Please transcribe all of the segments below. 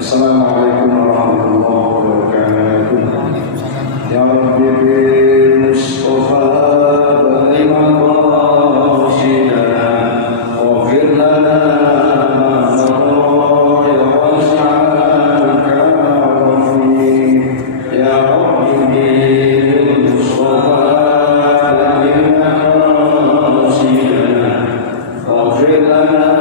Assalamualaikum warahmatullahi wabarakatuh. Ya Rabbi bil Mustafa balligh maqasidana waghfir lana ma mada ya wasi'al karami. Ya Rabbi bil Mustafa balligh maqasidana waghfir lana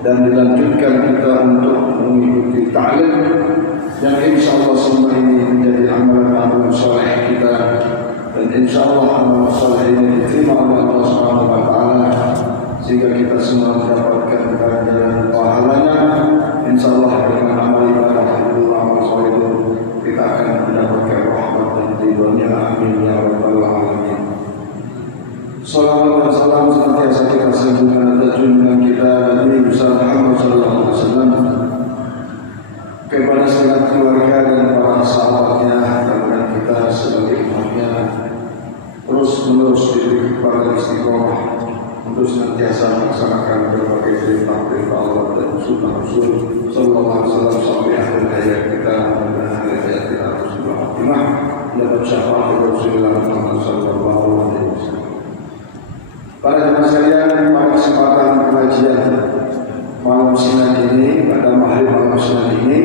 dan dilanjutkan kita untuk mengikuti ta'lim yang insyaallah semua ini menjadi amalan saleh kita, dan insyaallah amalan saleh ini diterima oleh Allah Subhanahu wa taala sehingga kita semua mendapatkan ganjaran pahalanya. Insyaallah dengan amal ibadah kita akan mendapatkan rahmat dan ridhonya. Amin ya rabbal alamin. Salawat dan salam senantiasa kita sambungkan atas junjungan kita Nabi Muhammad sallallahu alaihi wasallam, kepada segala keluarga dan para sahabatnya, dan kita sebagai umatnya terus menerus diberi kepada istiqomah untuk senantiasa melaksanakan berbagai perintah Allah dan sunnah Rasul sallallahu alaihi wasallam sampai Rasulullah sallallahu alaihi wasallam. Para jemaah sekalian, pada kesempatan pengajian malam siang ini, pada malam siang ini,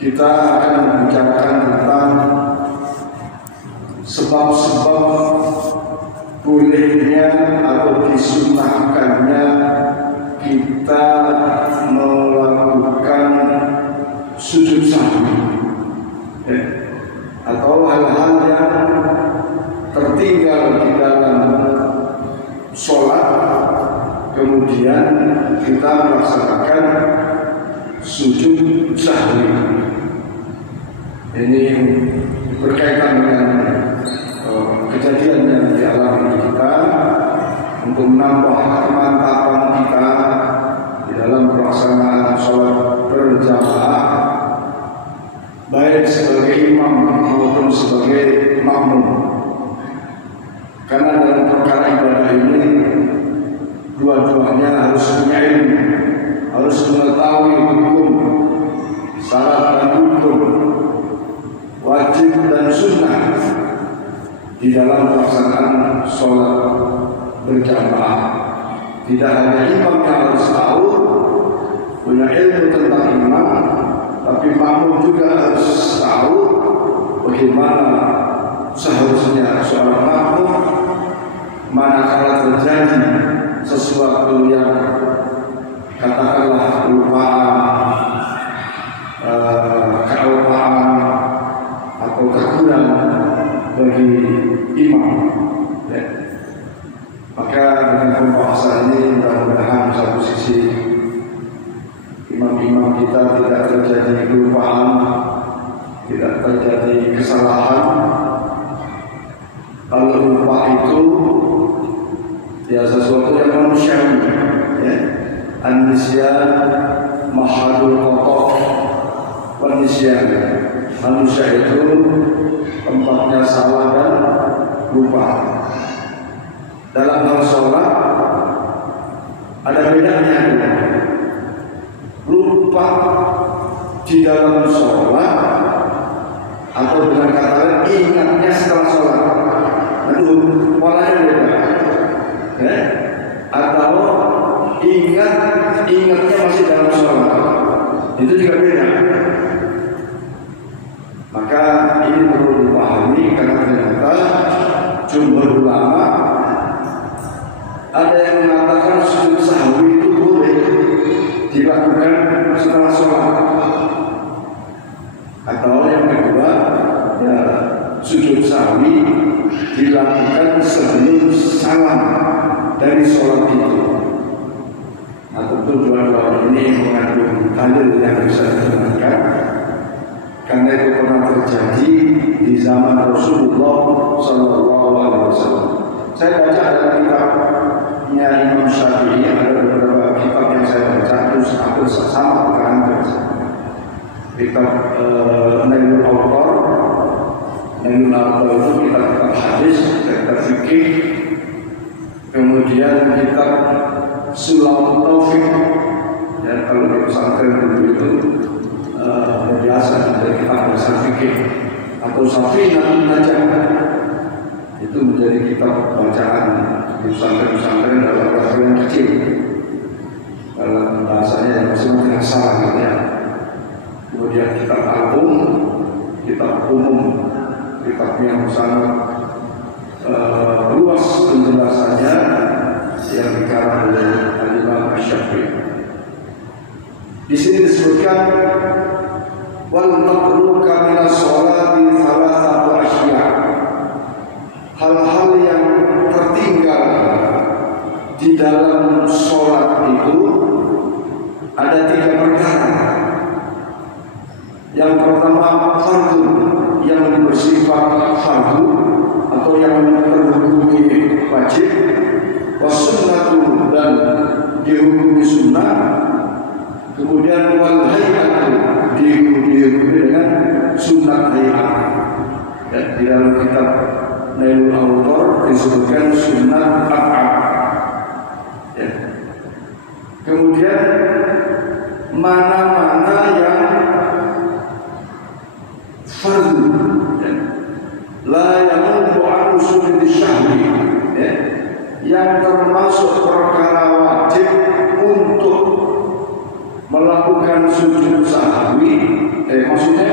kita akan membicarakan tentang sebab-sebab bolehnya atau disunahkannya kita melakukan sujud sahwi, atau hal-hal yang tertinggal di dalam sholat, kemudian kita melaksanakan sujud sahwi. Ini berkaitan dengan kejadian yang dialami kita untuk menambah kemantapan kita di dalam pelaksanaan sholat berjamaah, baik sebagai imam maupun sebagai makmum. Karena dalam perkara ibadah ini dua-duanya harus punya ilmu, harus mengetahui hukum, syarat dan hukum, wajib dan sunnah di dalam pelaksanaan sholat berjamaah. Tidak hanya imam yang harus tahu, punya ilmu tentang imam, tapi makmum juga harus tahu bagaimana seharusnya seorang makmum manakala terjadi sesuatu yang katakanlah kelupaan, kelupaan atau kekurangan bagi imam. Maka dengan pembahasan ini mudah-mudahan satu sisi imam-imam kita tidak terjadi kelupaan, tidak terjadi kesalahan. Kalau lupa itu ya sesuatu yang manusiawi, ya. An-nisyan mahadul kotor, wan-nisyan. Manusia itu tempatnya salah dan lupa. Dalam hal sholat ada bedanya. Lupa di dalam sholat atau dengan kata lain ingatnya setelah sholat, itu polanya beda, ya? Atau ingatnya masih dalam sholat, itu juga beda. Maka ini perlu dipahami karena ternyata jumhur ulama ada yang mengatakan sujud sahwi itu boleh dilakukan setelah sholat. Atau yang kedua, ya, sujud sahwi dilakukan sebelum salam dari sholat itu. Nah, tentu dua-dua ini mengandung dalil yang bisa digunakan, karena itu pernah terjadi di zaman Rasulullah Sallallahu Alaihi Wasallam. Saya baca ada kitabnya Imam Syafi'i, ada beberapa kitab yang saya baca itu hampir sama dengan kitab Nailul Awtar. Nailul Awtar itu kitab hadis, kitab fikih, kemudian kitab Sulaul Taufik. Dan kalau di pesantren dulu itu biasa dari kitab bahasa fikih atau Safinatun Najah, itu menjadi kitab bacaan di pesantren-pesantren dalam bahasa yang kecil, dalam bahasanya yang masing-masing asal gitu ya. Kemudian kitab agung, kitab umum, kitab yang sangat luas penjelasannya yang dikarang oleh Imam Syafi'i. Di sini disebutkan wal maqruka minas sholati thalathatu asya. Hal-hal yang tertinggal di dalam sholat itu ada 3 perkara. Yang pertama fardu, yang bersifat fardu atau yang terhukumi wajib, wasunnatu dan dihukumi sunnah, kemudian wal hayatu dihukumi dengan sunnah hayat. Ya, di dalam kitab Nailul Awtar disebutkan sunnah ab'ad. Ya. Kemudian mana-mana yang fardu, ya, la yamudu an sujud syahwi, ya, yang termasuk perkara wajib untuk melakukan sujud sahwi, maksudnya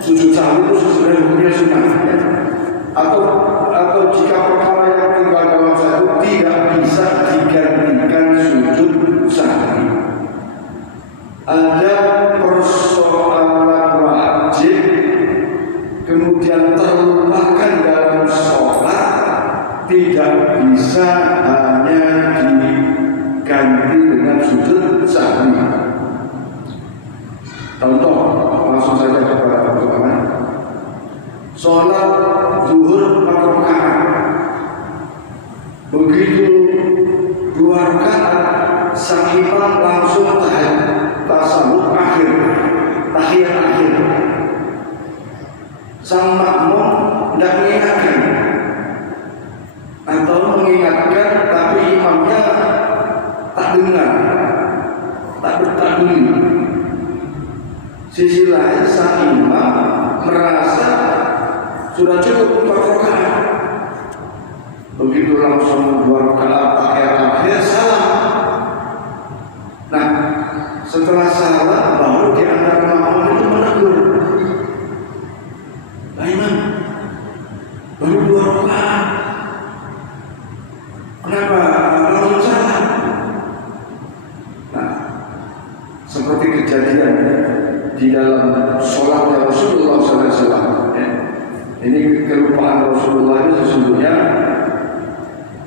sujud sahwi itu sesudah hukumnya sunnah, ya. Atau jika perkara yang tinggal dalam satu tidak bisa digantikan sujud sahwi. Ada persoalan wajib kemudian terlupakan dalam sholat, tidak bisa hanya diganti dengan sujud sahwi. Contoh, langsung saja kepada teman-teman. Sholat zuhur 4 rakaat. Begitu 2 rakaat, sang imam langsung tasawuf akhir, tahiyat akhir. Sang makmum tidak mengingatkan atau mengingatkan, tapi imamnya tak dengar, tak bertanggung. Sisi lain sang imam merasa sudah cukup 4 rakaat. Begitu langsung 2 rakaat tahiyat akhir salam. Nah, setelah salam baru di antara makmum itu menegur, imam baru 2 rakaat, kenapa langsung salam? Nah, seperti kejadian di dalam sholatnya Rasulullah SAW, ya. Ini kelupaan Rasulullah itu sesungguhnya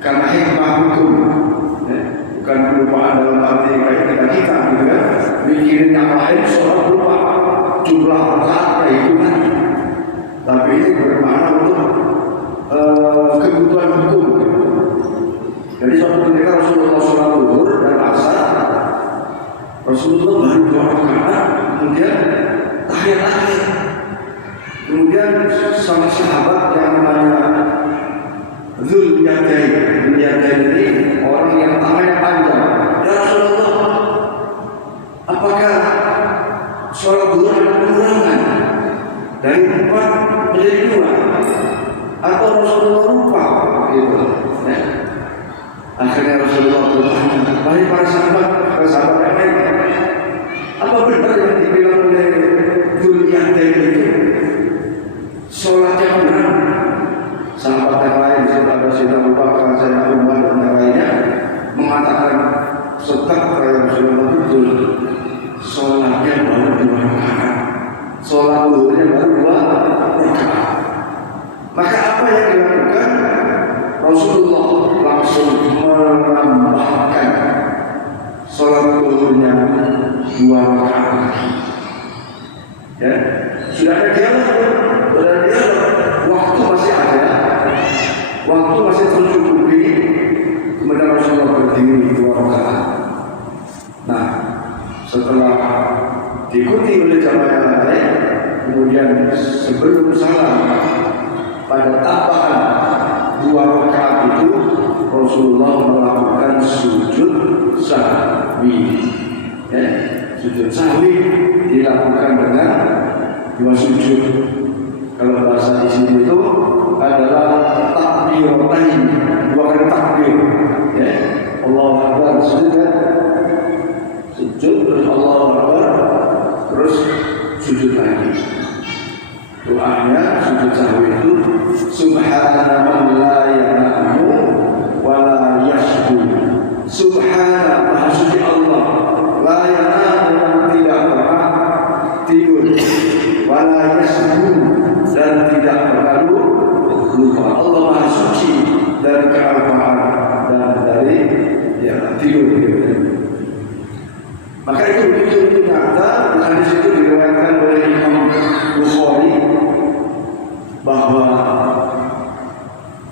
karena hikmah hukum, ya. Bukan kelupaan dalam arti kayak kita gitu kan, mikirin yang lain, sholat lupa jumlah rakaat kayak itu kan. Tapi ini bermakna untuk kebutuhan hukum. Jadi suatu ketika Rasulullah sholat zuhur dan asar, Rasulullah baru 2 rakaat, kemudian tahiyat akhir. Kemudian sama sahabat yang namanya Dzul Yadain ini orang yang tangannya panjang. Ya Rasulullah, apakah sholat zuhur ada pengurangan dari 4 menjadi 2? Atau Rasulullah lupa? Gitu, ya. Akhirnya Rasulullah bertanya, bagi para sahabat yang lain, apa benar yang dibilang oleh Dzul Yadain itu? Sholatnya benar. Sahabat yang lain, sahabat Sayyidina Abu Bakar, Sayyidina Umar dan yang lainnya mengatakan setelah Rasulullah betul, sholatnya baru 2 rakaat, sholat zuhurnya baru 2 rakaat. Maka apa yang dilakukan? Rasulullah langsung menambahkan sholat zuhurnya 2 rakaat. Ya, sudah ada dialog, waktu masih ada, waktu masih tercukupi. Kemudian Rasulullah berdiri 2 rakaat. Nah, setelah diikuti oleh jamaah yang lain, kemudian sebelum salam pada tambahan 2 rakaat itu Rasulullah melakukan sujud sahwi. Ya, sujud sahwi dilakukan dengan 2 sujud. Kalau bahasa di sini itu adalah takbiratain, 2 kali takbir. Ya, Allahu Akbar, sujud, terus Allahu Akbar, terus sujud lagi. Doanya sujud sahwi itu Subhana man la yanamu wa la yasjud. Subhana, maha suci Allah, la yanamu, yang tidak pernah tidur, wa la yasjud, dan tidak pernah lupa. Allah maha suci dari kealpaan dan dari tidur. Maka itu nyata. Hadis itu diriwayatkan oleh Imam Bukhari bahwa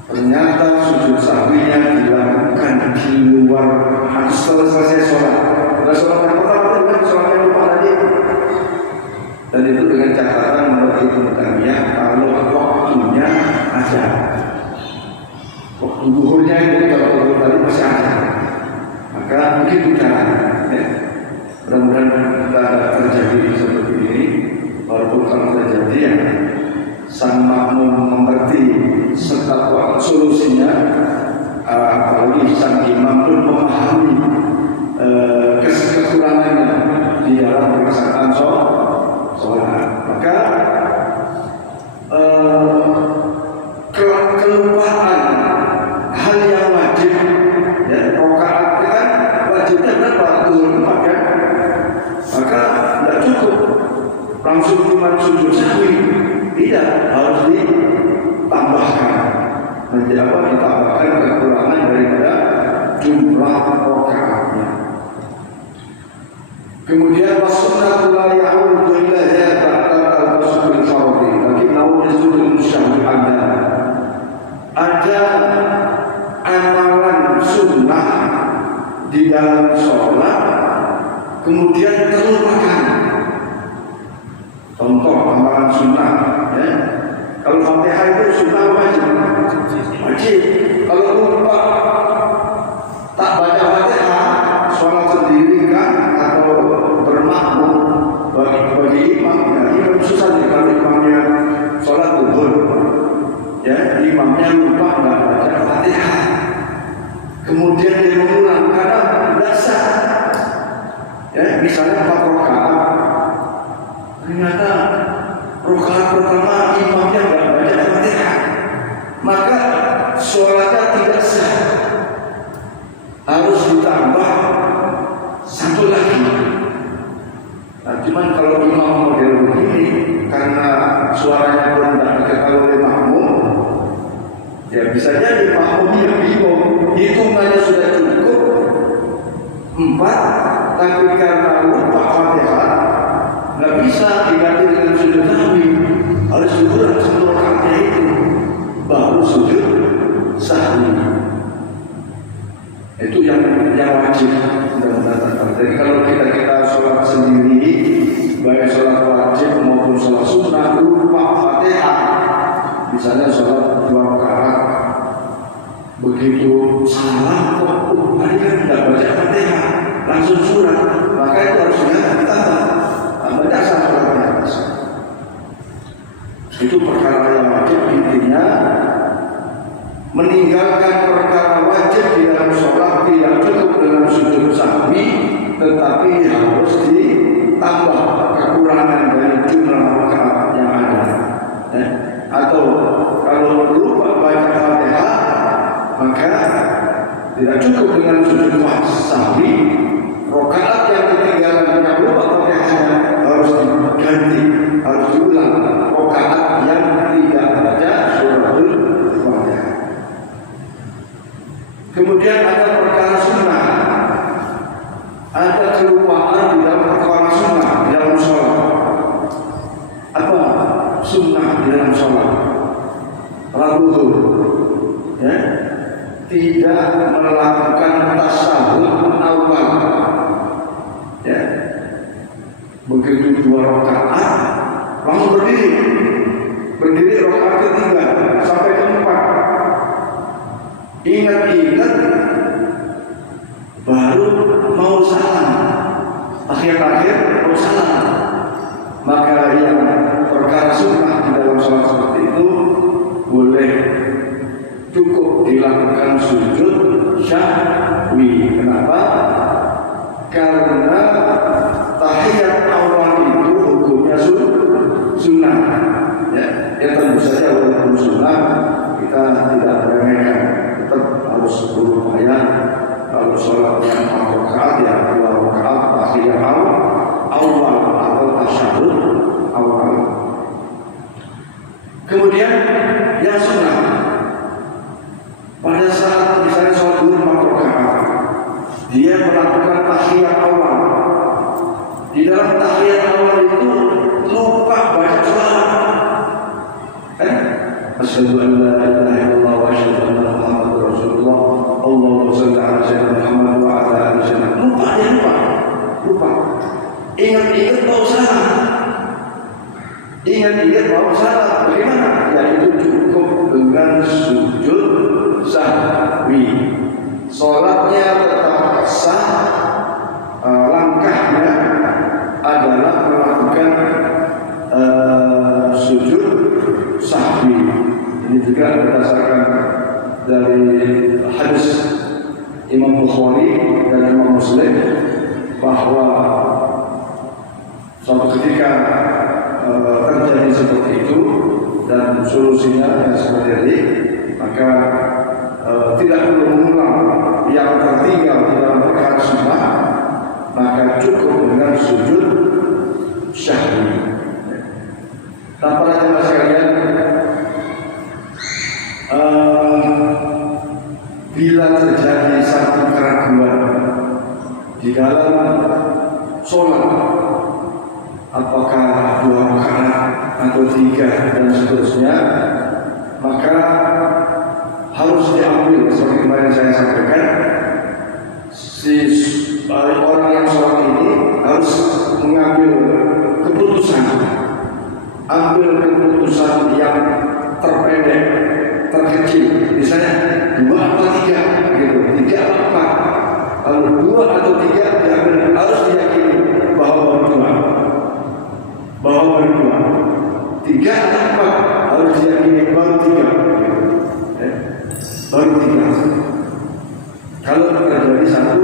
ternyata sujud sahwinya dilakukan di luar hadis setelah selesai sholat. Setelah sholat yang pertama itu kan sholat yang lupa tadi. Dan itu dengan catatan menurut Ibnu Taimiyah kalau waktunya ada. Waktu zuhurnya itu kalau zuhur tadi masih ada. Maka mungkin bukan. Mudah-mudahan kita terjadi seperti ini. Walaupun kalau terjadi ya sang makmum mengerti langsung cuma sujud sahwi. Tidak, harus ditambahkan. Menjadi apa? Ditambahkan kekurangan daripada jumlah rakaatnya. Kemudian wasunnatu la ya'udu ilaiha ba'da al-rasul al-fardhi, lakinnahu yasjudu syahwi ada amalan sunnah di dalam sholat kemudian terlupakan. Contoh amalan sunnah, ya. Kalau Fatihah itu sunnah wajib. Kalau lupa tak baca Fatihah, sholat sendiri kan atau bermakmum bagi imam, ya imam susah nih kalau imamnya sholat zuhur, ya imamnya lupa nggak baca Fatihah, kemudian dia mengulang karena tidak sah. Ya misalnya 4 rakaat, ternyata rakaat pertama imamnya nggak baca Fatihah, maka sholatnya tidak sah, harus ditambah satu lagi. Nah, cuman kalau imam model begini, karena suaranya pun tidak diketahui oleh makmum, ya bisa jadi makmumnya bingung, hitungannya sudah cukup 4, tapi karena lupa Fatihah nggak bisa diganti dengan sujud sahwi, harus diulang 1 rakaatnya itu baru sujud sahwi. Itu yang wajib. Jadi kalau kita sholat sendiri, baik sholat wajib maupun sholat sunnah, lupa Fatihah, misalnya sholat 2 rakaat, begitu salam kok tadi kan tidak baca Fatihah, langsung surat, maka itu harus ditambah, baca sholatnya. Itu perkara yang wajib. Intinya meninggalkan perkara wajib di dalam sholat tidak cukup dengan sujud sahwi, tetapi harus ditambah kekurangan dari jumlah rakaat yang ada. Atau kalau lupa baca Fatihah, maka tidak cukup dengan sujud sahwi, rakaat yang ketinggalan yang lupa Fatihahnya harus diganti, harus diulang rakaat yang tidak baca suratul Fatihah. Kemudian ada perkara sunnah, ada kelupaan di dalam perkara sunnah di dalam sholat. Apa sunnah di dalam sholat? Ragu, ya, tidak melakukan tasyahud awal, ya, begitu 2 rakaat langsung berdiri rakaat ketiga sampai ke-4. Ingat-ingat baru mau salam, akhir-akhir mau salam. Maka yang perkara sunnah di dalam sholat seperti itu boleh cukup dilakukan sujud syahwi. Kenapa? Karena tahiyat awal itu hukumnya sunnah, ya tentu saja walaupun sunnah kita tidak meremehkan, tetap harus berupaya. Kalau sholat yang 4 rakaat ya 2 rakaat tahiyat awal atau tasyahud awal. Kemudian yang sunnah pada saat misalnya sholat zuhur 4 rakaat, dia melakukan tahiyat awal. Di dalam tahiyat awal itu lupa baca salam. Asyhadu an la ilaha illallah wa asyhadu anna Muhammadar Rasulullah. Allahumma shalli ala sayyidina Muhammad wa ala ali sayyidina. Lupa. Ingat-ingat mau salam. Bagaimana? Yaitu cukup dengan sujud sahwi. Sholatnya tetap sah. Langkahnya adalah melakukan sujud sahwi. Ini juga berdasarkan dari hadis Imam Bukhari dan Imam Muslim bahwa suatu ketika terjadi seperti itu dan solusinya yang seperti ini, maka tidak perlu mengulang yang tertinggal di dalam perkara sunnah, maka cukup dengan sujud syahwi. apakah 2 rakaat atau 3 dan seterusnya, maka harus diambil seperti kemarin saya sampaikan, si orang yang sholat ini harus mengambil keputusan, ambil keputusan yang terpendek, terkecil, misalnya 2 atau 3 gitu, 3 atau 4. Kalau 2 atau 3 diambil, harus diyakini bahwa berdua 3 atau 4 harus diyakini baru 3 baru 3. Kalau terjadi satu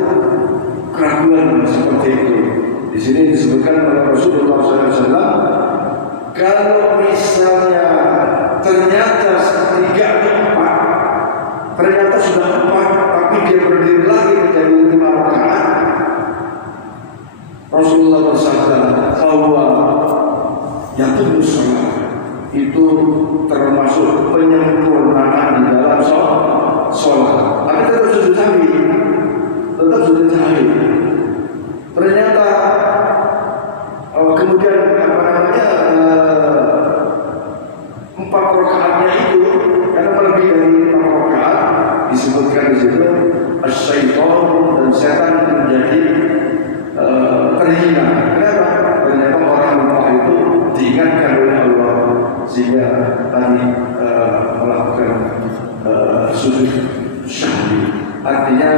keraguan seperti itu, di sini disebutkan oleh Rasulullah SAW, kalau misalnya ternyata 3 atau 4, ternyata sudah 4, tapi dia berdiri lagi menjadi 5 rakaat, Rasulullah bersabda bahwa yang tunggu sholat itu termasuk penyempurnaan di dalam sholat. Tapi tetap sujud sahwi. Ternyata kemudian 4 rakaatnya itu, karena lebih dari 5 rakaat disebutkan di situ, syaitan dan setan menjadi terhina. Kenapa? Ternyata orang lupa itu diingatkan oleh Allah sehingga tadi melakukan sujud syahwi. Artinya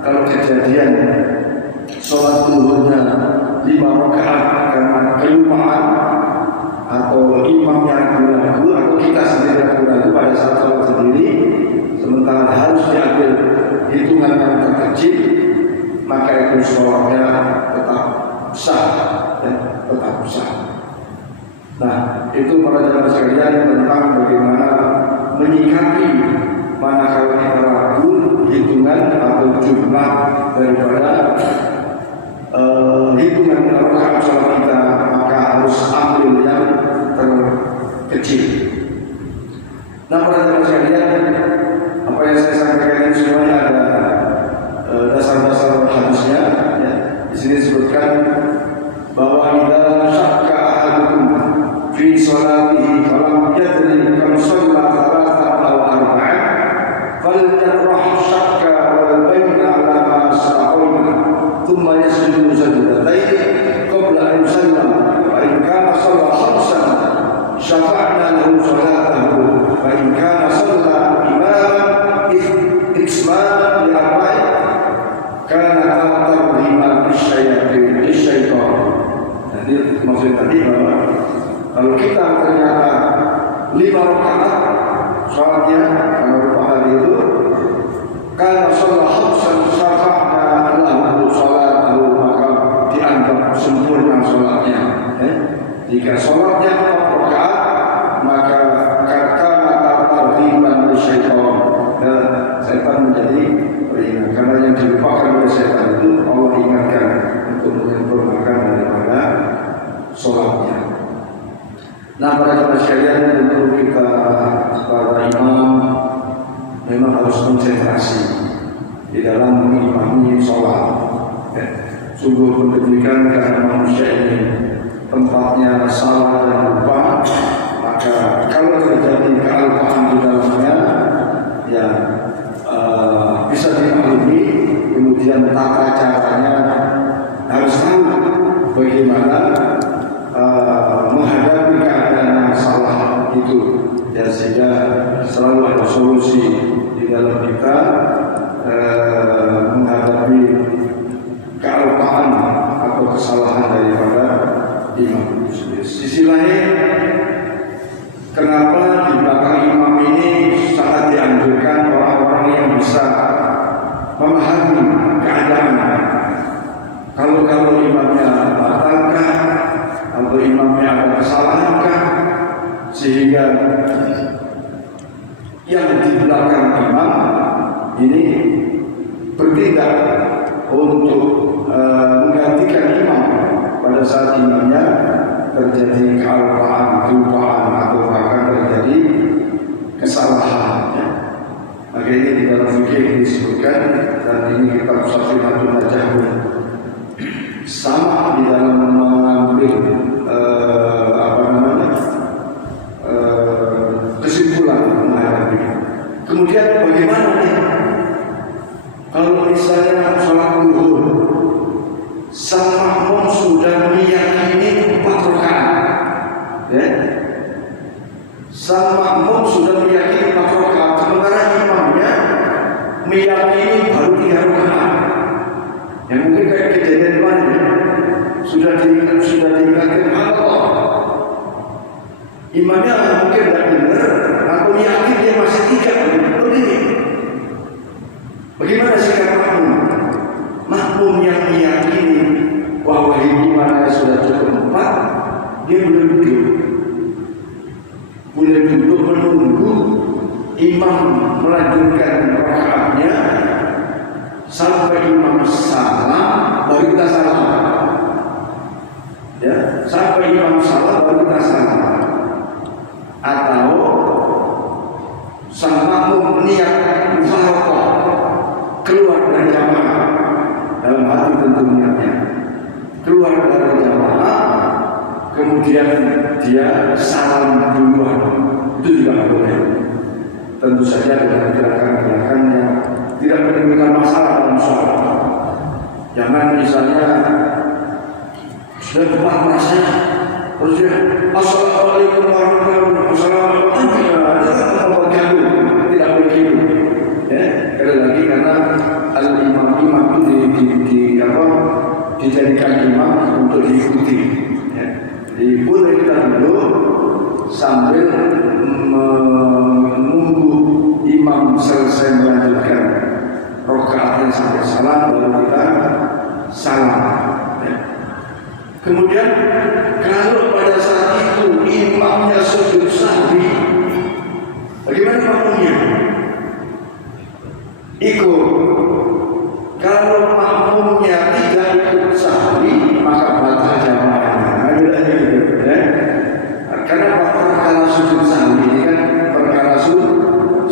kalau kejadian sholat zuhurnya 5 rakaat karena kelupaan atau imamnya ragu-ragu atau kita sendiri ragu-ragu pada saat sholat sendiri, sementara harus diambil hitungan yang terkecil, maka itu sholatnya tetap sah, ya, tetap sah. Nah, itu para jamaah sekalian tentang bagaimana menyikapi manakala kita ragu hitungan atau jumlah daripada hitungan rakaat sholat kita, maka harus ambil yang terkecil. Nah, para jamaah sekalian, apa yang saya sampaikan ini semuanya ada dasar-dasar hadisnya. Ya. Di sini disebutkan bahwa idza syakka ahadukum fi sholatihi falam yadri kam shalla thalatha aw arba'a falyatrah syakka wal baina ala ma astaqama thumma yasjudu sajdatayn qabla an yusallama fa in kana shalla khamsan syafa'na lahu sholatahu fa in kana shalla imaman isman li arba'in kana tarhima syaitan. Jadi maksud tadi bahwa kalau kita ternyata 5 rakaat sholatnya, kalau rakaat itu karena sholat khamsan syafa'na lahu sholatahu, maka dianggap sempurna sholatnya. Jika sholatnya 4 rakaat, maka karena tarhima syaitan, setan menjadi beringat. Karena yang dilupakan oleh setan itu Allah ingatkan untuk menyempurnakan daripada sholatnya. Nah, para jemaah sekalian, tentu kita para imam memang harus konsentrasi di dalam mengimami sholat. Sungguh pendidikan karena manusia ini tempatnya salah dan lupa, maka kalau terjadi kealpaan di dalamnya, ya bisa dimaklumi. Kemudian tata caranya harus tahu bagaimana menghadapi keadaan yang salah itu, dan sehingga selalu ada solusi di dalam kita menghadapi kealpaan atau kesalahan daripada imam itu sendiri. Sisi lain, kenapa di belakang imam ini sangat dianjurkan orang-orang yang bisa memahami keadaan. Kalau imamnya batalkah atau imamnya ada kesalahankah, sehingga yang di belakang imam ini bertindak untuk menggantikan imam pada saat imamnya terjadi kealpaan, kelupaan atau bahkan terjadi kesalahan. Maka ini di dalam fikih disebutkan, dan ini kitab Safihatul Najah sama di dalam mengambil sudah diingatkan Allah. Imannya mungkin tidak benar, aku yakin dia masih tidak begini. Bagaimana sikap makmum? Makmum yang meyakini bahwa imannya sudah cukup 4, dia boleh duduk menunggu imam melanjutkan rakaatnya sampai imam salam baru kita salam. Ya, sampai imam salam baru kita salam. Atau sang makmum niat mufaraqah keluar dari jamaah, dalam hati tentu niatnya keluar dari jamaah, kemudian dia salam duluan, itu juga boleh. Tentu saja dengan gerakan-gerakan yang tidak menimbulkan masalah dalam sholat. Jangan misalnya sudah tepat rasanya, terus dia assalamualaikum warahmatullahi wabarakatuh, tidak begitu. Ya, sekali lagi karena al-imam itu dijadikan imam untuk diikuti. Ya. Jadi boleh kita duduk sambil menunggu imam selesai melanjutkan rakaatnya sampai salam baru kita salam. Ya. Kemudian kalau pada saat itu imamnya sujud sahwi, bagaimana makmumnya? Ikut. Kalau makmumnya tidak ikut sahwi, maka batal jamaahnya. Adalah itu, ya. Karena perkara sujud sahwi ini kan perkara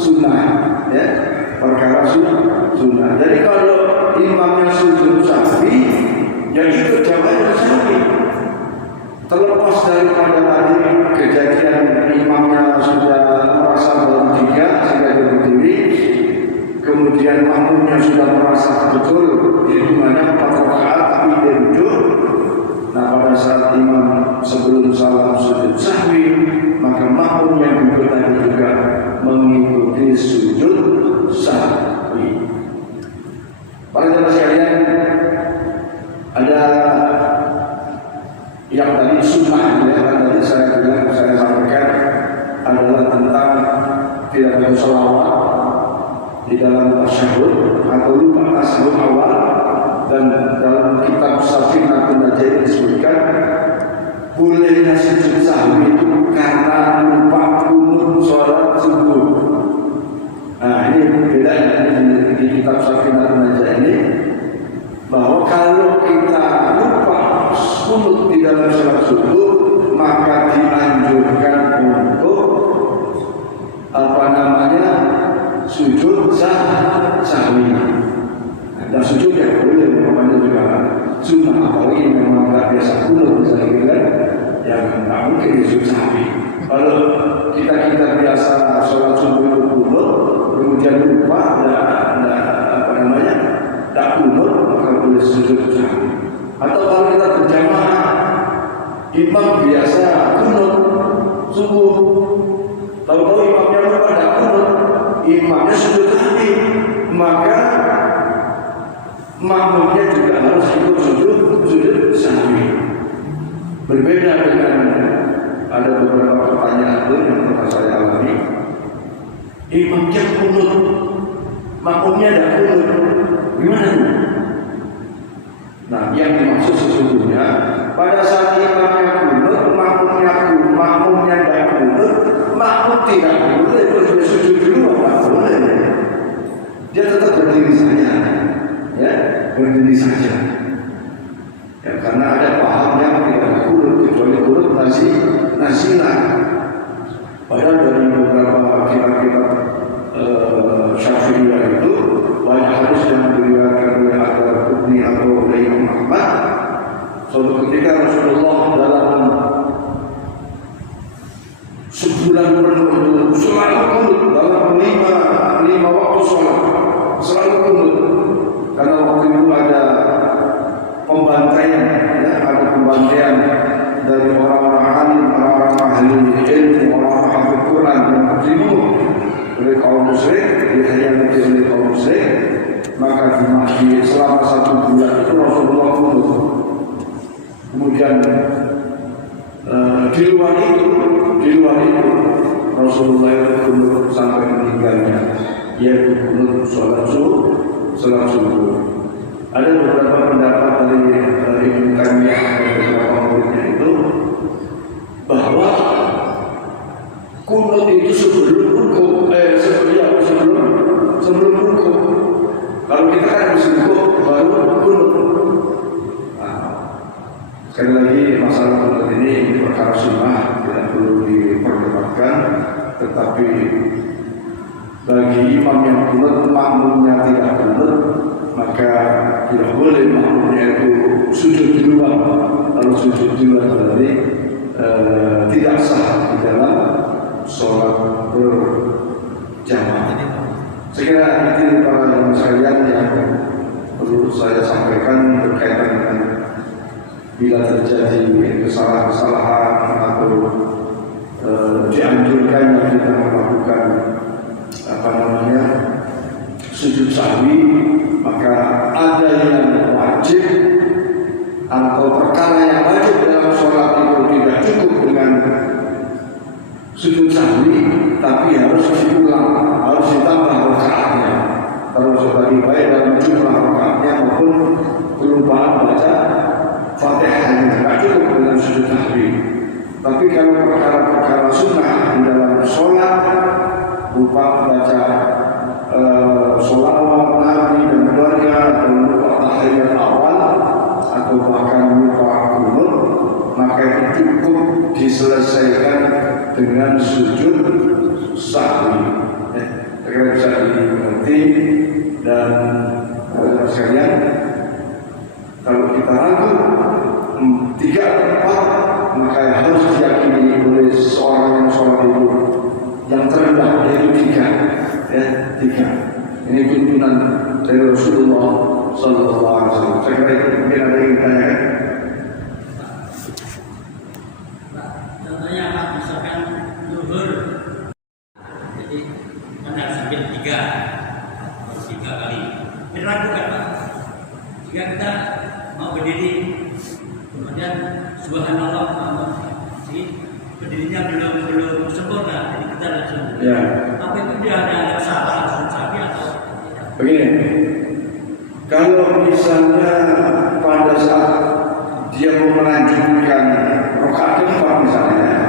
sunnah, ya. Perkara sunnah. Jadi kalau imamnya sujud sahwi, ya ikut jamaahnya sahwi. Terlepas daripada tadi kejadian imamnya sudah merasa bertiga sehingga dia berdiri, kemudian makmumnya sudah merasa betul hitungannya 4 rakaat tapi dia duduk. Nah pada saat imam sebelum salam sujud sahwi, maka makmum yang duduk tadi juga mengikuti sujud sahwi. Para jemaah sekalian, ada yang tadi sunnah, ya, kan tadi saya sampaikan adalah tentang tidak ada sholawat di dalam tasyahud atau lupa tasyahud awal, dan dalam kitab Safinatun Najah disebutkan bolehnya sujud sahwi itu karena lupa kunut sholat subuh. Nah ini beda di kitab Safinatun Najah ini, bahwa kalau kita lupa kunut di dalam sholat subuh, maka dianjurkan untuk sujud sahwi. Dan sujud ya boleh, namanya juga sunnah, apalagi memang nggak biasa kunut misalnya kan, yang nggak mungkin sujud sahwi. Kalau kita biasa sholat subuh itu kunut, kemudian lupa tak kunut, maka boleh sujud sahwi. Atau kalau kita berjamaah, imam biasa kunut subuh, tahu-tahu imamnya lupa tak kunut, imamnya sujud sahwi, maka makmumnya juga harus ikut sujud sahwi. Berbeda dengan ada beberapa pertanyaan yang pernah saya alami, imamnya kunut, makmumnya tidak kunut, gimana? Nah, yang dimaksud sesungguhnya pada saat imamnya kunut, makmumnya tidak kunut, makmum tidak boleh terus sujud dulu, tidak boleh. Dia tetap berdiri saja, ya, berdiri saja. Ya, karena ada paham yang tidak kunut kecuali kunut nasilah. Padahal dari beberapa kitab-kitab Syafi'iyah itu banyak hadis yang diriwayatkan oleh Al-Qurtubi atau oleh Imam Ahmad. Suatu ketika Rasulullah dalam sebulan penuh selalu kunut dalam lima waktu sholat, selalu kunut. Karena waktu itu ada pembantaian, ya, ada pembantaian dari orang-orang alim, orang-orang ahli ilmu, orang-orang hafid Quran yang tertimbun oleh kaum musyrik, dikhianati oleh kaum musyrik. Maka di selama 1 bulan itu Rasulullah kunut. Kemudian di luar itu Rasulullah itu kunut sampai meninggalnya, yaitu kunut sholat subuh. Ada beberapa pendapat dari Ibnu Taimiyah dan beberapa muridnya itu bahwa kunut itu sebelum rukuk, sebelum rukuk. Kalau kita kan habis rukuk baru kunut. Sekali lagi masalah kunut ini perkara sunnah, tidak perlu diperdebatkan. Tetapi bagi imam yang kunut, makmumnya tidak kunut, maka tidak boleh makmumnya itu sujud di luar. Kalau sujud di luar berarti tidak sah di dalam sholat berjamaah. Sekiranya ini para jamaah sekalian yang perlu saya sampaikan berkaitan dengan bila terjadi kesalahan-kesalahan atau dianjurkannya kita melakukan sujud sahwi, maka ada yang wajib atau perkara yang wajib dalam sholat itu tidak cukup dengan sujud sahwi, tapi harus diulang, harus ditambah rakaatnya. Kalau sebagai baik dalam jumlah rakaatnya maupun kelupaan baca Fatihahnya, tidak cukup dengan sujud sahwi. Tapi kalau perkara-perkara sunnah di dalam sholat berupa baca sholawat Nabi dan keluarga atau berupa tahiyat awal atau bahkan berupa kunut, maka itu cukup diselesaikan dengan sujud sahwi. Segera bisa dimengerti. Dan sekalian, kalau kita ragu 3 atau 4, maka harus diyakini oleh seorang yang sholat itu yang terendah yaitu 3. Ini tuntunan dari Rasulullah Sallallahu Alaihi Wasallam. Saya kira itu mungkin ada yang ditanya. Contohnya Pak, misalkan zuhur, jadi kan harus sampai 3 kali. Diragukan Pak. Jika kita mau berdiri, kemudian Subhanallah, jadi berdirinya belum sempurna, jadi kita langsung. Ya. Apa itu dia ada salah sapi atau begini? Kalau misalnya pada saat dia mau melanjutkan rakaat keempat misalnya,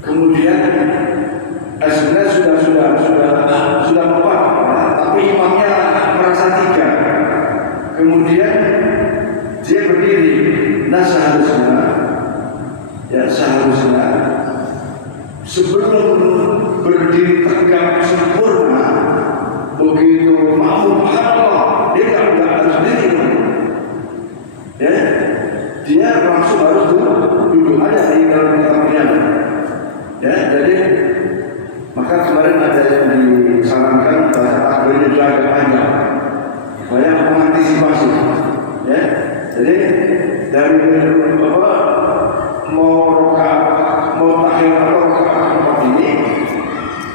kemudian sebenarnya sudah 4, tapi imamnya merasa 3. Kemudian dia berdiri, nah seharusnya sebelum berdiri tegak sempurna, begitu makmum Allah, dia tidak harus berdiri, ya, dia langsung harus duduk aja di dalam tempatnya, ya. Jadi maka kemarin ada yang disarankan bahasa takbirnya juga agak panjang, supaya mengantisipasi, ya. Jadi dari mau tahiyat atau rakaat keempat ini,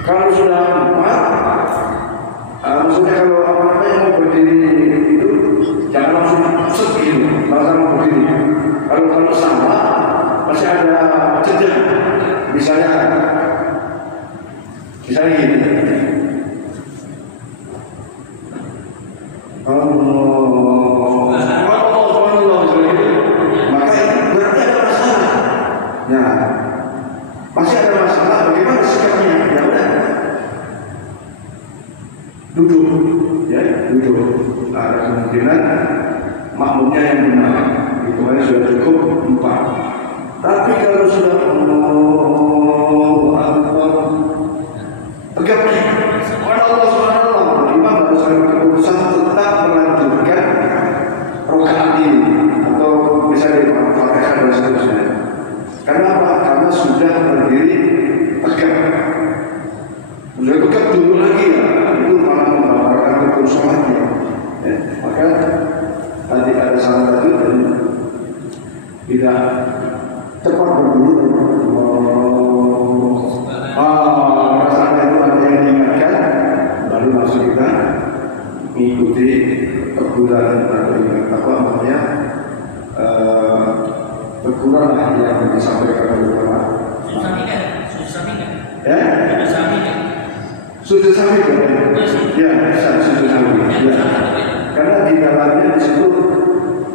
kalau sudah 4, maksudnya kalau mau berdiri itu jangan langsung segini, langsung berdiri. Kalau salah masih ada jeda, misalnya gini. Masih ada masalah, bagaimana sikapnya? Ya udah, duduk. Ada kemungkinan makmumnya yang benar. Itu hanya sudah cukup 4. Tapi kalau sudah tegaknya, subhanallah, imam harus keputusan tetap melanjutkan rakaat ini atau misalnya Fatihah dan seterusnya. Karena apa? Karena sudah berdiri tegak. Sudah tegak dulu lagi ya, itu malah membatalkan rukun sholatnya. Ya, maka tadi ada salah tadi dan tidak tepat berdiri. Rasanya itu ada yang diingatkan, baru langsung kita mengikuti kebutuhan atau ingat apa namanya kuranglah yang disampaikan oleh Bapak. Ya? Sujud sawi kan? Ya, bisa sujud sawi. Ya. Karena di dalamnya di situ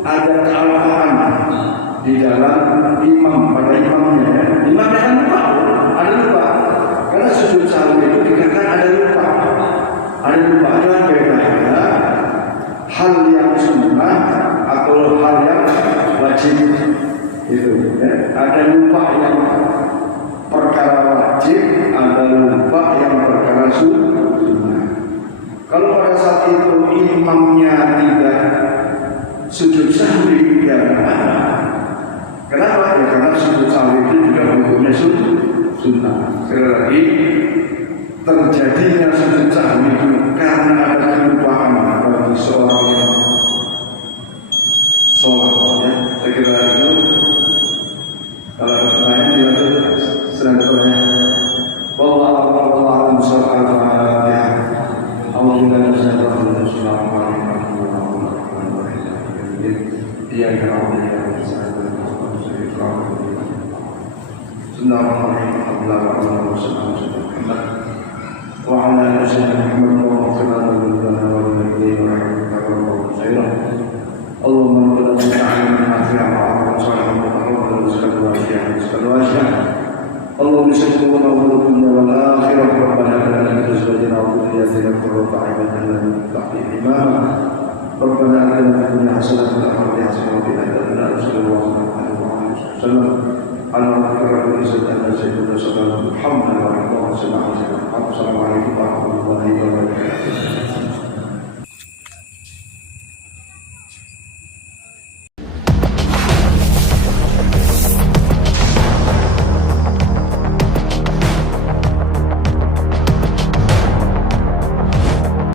ada kealpaan di dalam imam pada imamnya. Ya. Imamnya kan lupa, ada lupa. Karena sujud sawi itu dikatakan ada lupa. Ada lupa dengan bedanya hal yang sunnah atau hal yang wajib itu. Ya. Ada lupa yang perkara wajib, ada lupa yang perkara sunnah. Kalau pada saat itu imamnya tidak sujud sahwi, ya ada. Kenapa? Ya karena sujud sahwi itu juga hukumnya sunnah. Sekali lagi, terjadinya sujud sahwi itu karena ada kelupaan bagi seorang yang sholat. Ya, saya kira itu. Kalau ada pertanyaan dilanjut selanjutnya. Wallahu a'lam bishawab. Allahumma la ilaha illa anta subhanaka wa اللهم صل وسلم الدنيا والآخرة ربنا آتنا من أزواجنا وذرياتنا قرة أعين واجعلنا للمتقين إماما ربنا آتنا في الدنيا حسنة وفي الآخرة حسنة وقنا عذاب النار صلى الله عليه وسلم على ربك رب العزة عما يصفون وسلام محمد وعلى آله وصحبه وسلم السلام عليكم